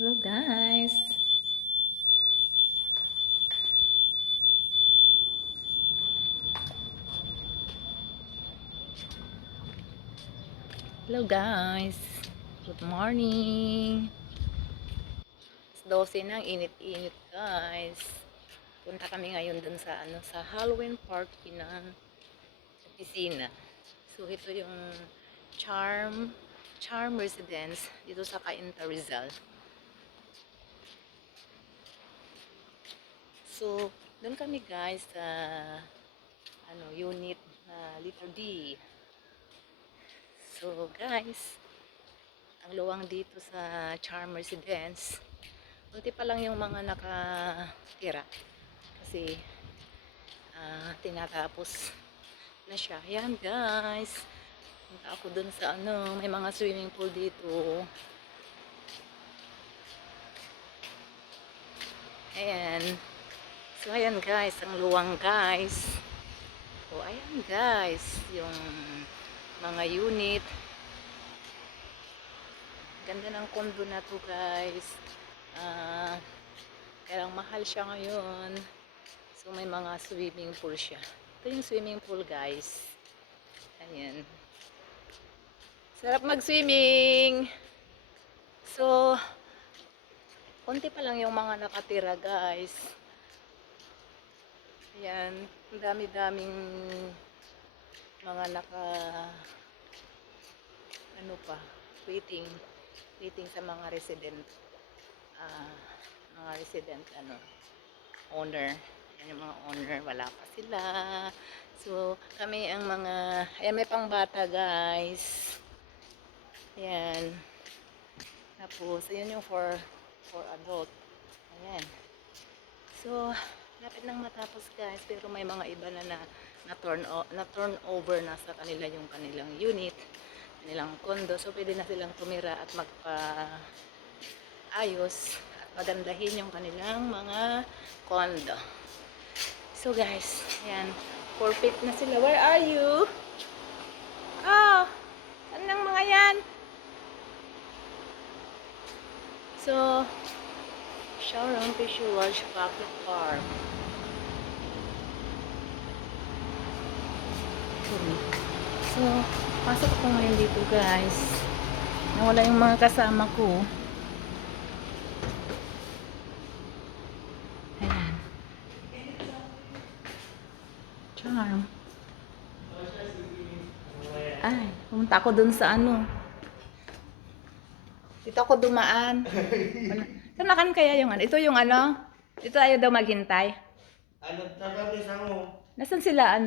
Hello guys. Hello guys. Good morning. 12 na, ang init-init guys. Punta kami ngayon dun sa sa Halloween party ng opisina. So ito yung Charm Charm Residence dito sa Cainta Rizal. So doon kami guys sa unit letter D. So guys, ang luwang dito sa Charm Residence. Kunti pa lang yung mga nakatira. Kasi tinatapos na siya. Ayan guys. Punta ako dun sa may mga swimming pool dito. Ayan. So ayan guys, ang luwang guys. O ayan guys, yung mga unit. Ganda ng condo na to guys. Kaya lang mahal siya ngayon. So may mga swimming pool siya. Ito yung swimming pool guys. Ayan. Sarap mag-swimming. So, konti pa lang yung mga nakatira guys. Ayan. Ang dami-daming mga pa, waiting. Waiting sa mga resident. Mga resident, owner. Yan yung mga owner. Wala pa sila. So, kami ang mga, ayan, may pangbata guys. Ayan. Tapos, ayan yung for adult. Ayan. So, lapit nang matapos guys. Pero may mga iba na turn over na sa kanila yung kanilang unit. Kanilang condo. So, pwede na silang tumira at magpa-ayos. At magandahin yung kanilang mga condo. So, guys. Ayan. Forfeit na sila. Where are you? Ah! Saan ang mga yan? So, Showroom Fish Lodge Pocket Park. So, pasok ko ngayon dito guys. Nawala yung mga kasama ko. Ayan. Charm. Ay, pumunta ako dun sa Dito ako dumaan. Saan kaya yung Ito yung Dito ayaw daw maghintay. Nasaan sila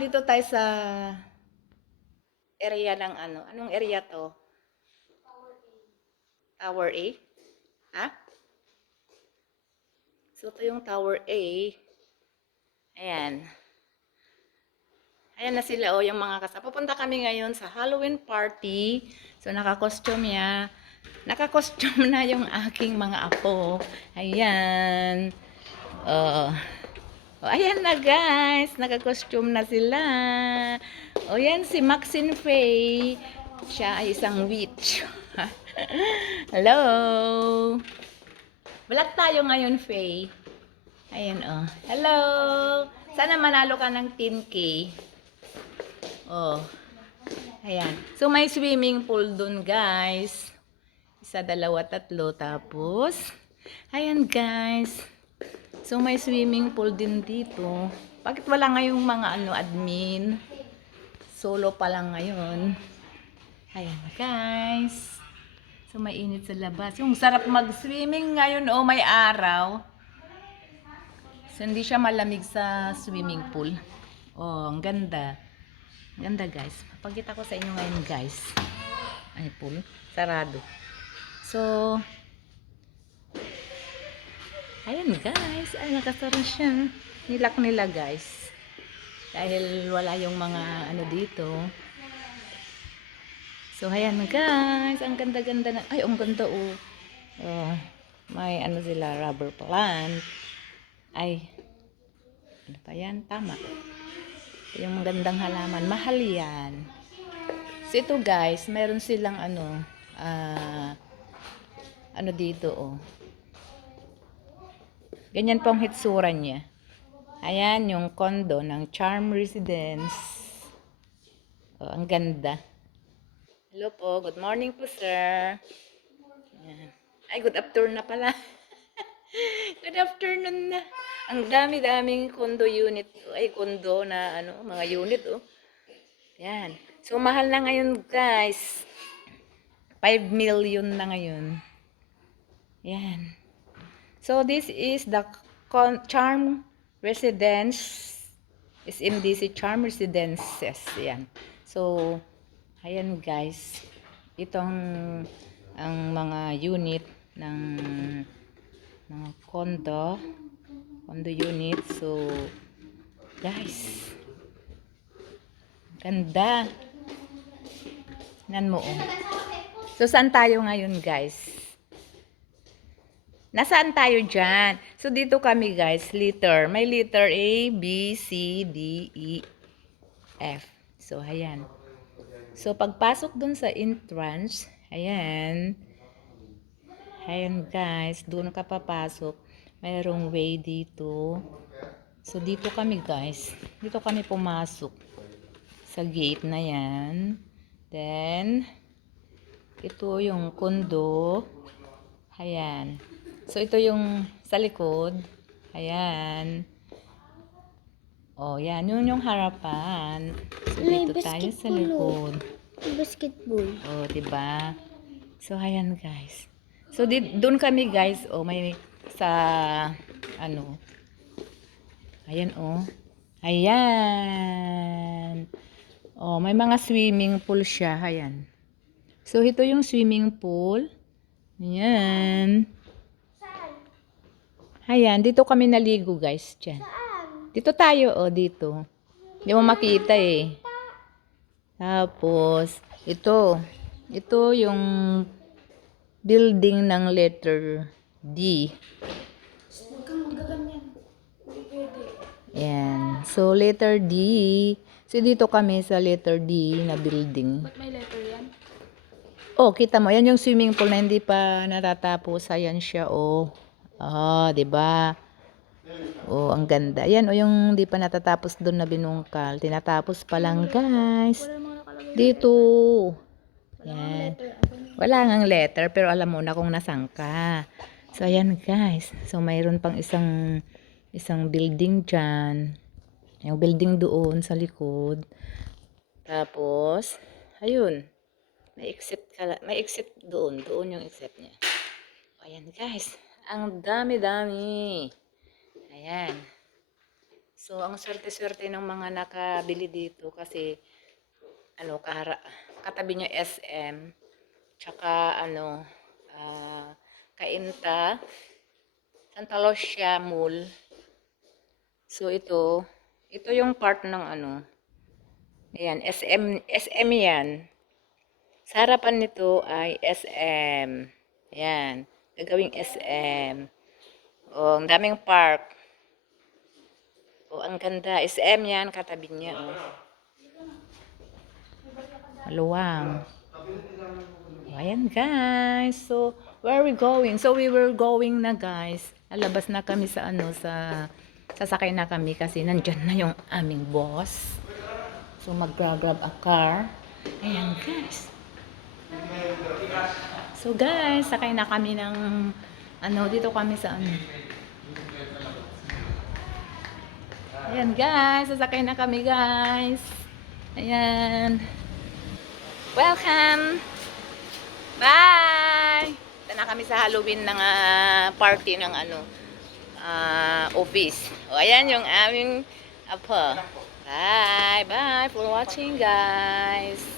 dito tayo sa area ng Anong area to? Tower A? Ha? So, ito yung Tower A. Ayan. Ayan na sila, yung mga kasama. Pupunta kami ngayon sa Halloween party. So, naka-costume na yung aking mga apo. Ayan. Oh. Ayan na guys. Naka-costume na sila. Yan si Maxine Faye. Siya ay isang witch. Hello. Vlog tayo ngayon, Faye. Ayan, Hello. Sana manalo ka ng 10K. Ayan. So, may swimming pool dun, guys. Isa, dalawa, tatlo. Tapos, ayan, guys. So, may swimming pool din dito. Bakit wala ngayong mga admin? Solo pa lang ngayon. Ayan, guys. So, may init sa labas. Yung sarap mag-swimming ngayon, may araw. So, hindi siya malamig sa swimming pool. Ang ganda. Ganda guys. Pagkita ko sa inyo ngayon guys. Ay pool. Sarado. So, ayan guys. Ay nakasara siya. Nilak nila guys. Dahil wala yung mga dito. So, ayan guys. Ang ganda-ganda na. Ay, ang ganda may sila rubber plant. Ay. Ano pa yan? Tama. Yung magandang halaman. Mahal yan. So ito guys, meron silang ano dito, oh. Ganyan pong hitsura niya. Ayan yung condo ng Charm Residence. Oh, ang ganda. Hello po, good morning po, sir. Ayan. Ay, good afternoon na pala. Good afternoon na. Ang dami-daming condo unit. Ay, condo na ano, mga unit, oh. Yan. So, mahal na ngayon, guys. 5 million na ngayon. Yan. So, this is the Charm Residence. SMDC Charm Residences. Yan. So, ayan guys. Itong ang mga unit ng mga condo unit. So, guys. Ganda. Tingnan mo, oh. So, saan tayo ngayon, guys? Nasaan tayo dyan? So, dito kami, guys. Letter. May letter A, B, C, D, E, F. So, ayan. So, pagpasok dun sa entrance, ayan. Ayan, guys. Doon ka papasok. Mayroong way dito. So, dito kami, guys. Dito kami pumasok. Sa gate na yan. Then, ito yung condo. Ayan. So, ito yung sa likod. Ayan. Oh, yan. Yun yung harapan. So, dito tayo sa likod. Basketball. Oh, diba? So, ayan, guys. So, doon kami, guys. Oh, may sa, ano. Ayan, oh. Ayan. Oh, may mga swimming pool siya. Ayan. So, ito yung swimming pool. Ayan. Ayan, dito kami naligo, guys. Diyan. Dito tayo, oh, dito. Hindi mo makita, eh. Tapos, ito. Ito yung building ng letter D. Ayan. So, letter D. So, dito kami sa letter D na building. Ba't may letter yan? Oh, kita mo. Yan yung swimming pool na hindi pa natatapos. Ayan siya, oh. Ah, 'di ba? Oh, ang ganda. Yan o yung hindi pa natatapos doon na binungkal. Tinatapos pa lang, guys. Dito. Yan. Wala ngang letter pero alam mo na kung nasan ka. So ayan, guys. So mayroon pang isang building diyan. Yung building doon sa likod. Tapos ayun. May exit doon. Doon yung exit niya. Ayan, guys. Ang dami-dami. Ayan. So, ang swerte-swerte ng mga nakabili dito kasi ano, katabi niya SM, tsaka ano, Kainta, Santa Lucia Mall. So, ito yung part ng ano, ayan, SM yan. Sa harapan nito ay SM. Ayan. Gagawing SM. Oh, ang daming park. Oh, ang ganda. SM yan, katabi niya. Oh. Maluwang. Oh, ayan, guys. So, where are we going? So, we were going na, guys. Alabas na kami sa ano, sasakay na kami kasi nandyan na yung aming boss. So, mag-grab a car. Ayan, guys. So guys, sakay na kami ng ano, dito kami sa ano. Ayan guys, sasakay na kami guys. Ayan. Welcome. Bye. Ito na kami sa Halloween ng party ng ano, office. O ayan yung aming apo. Bye. Bye for watching guys.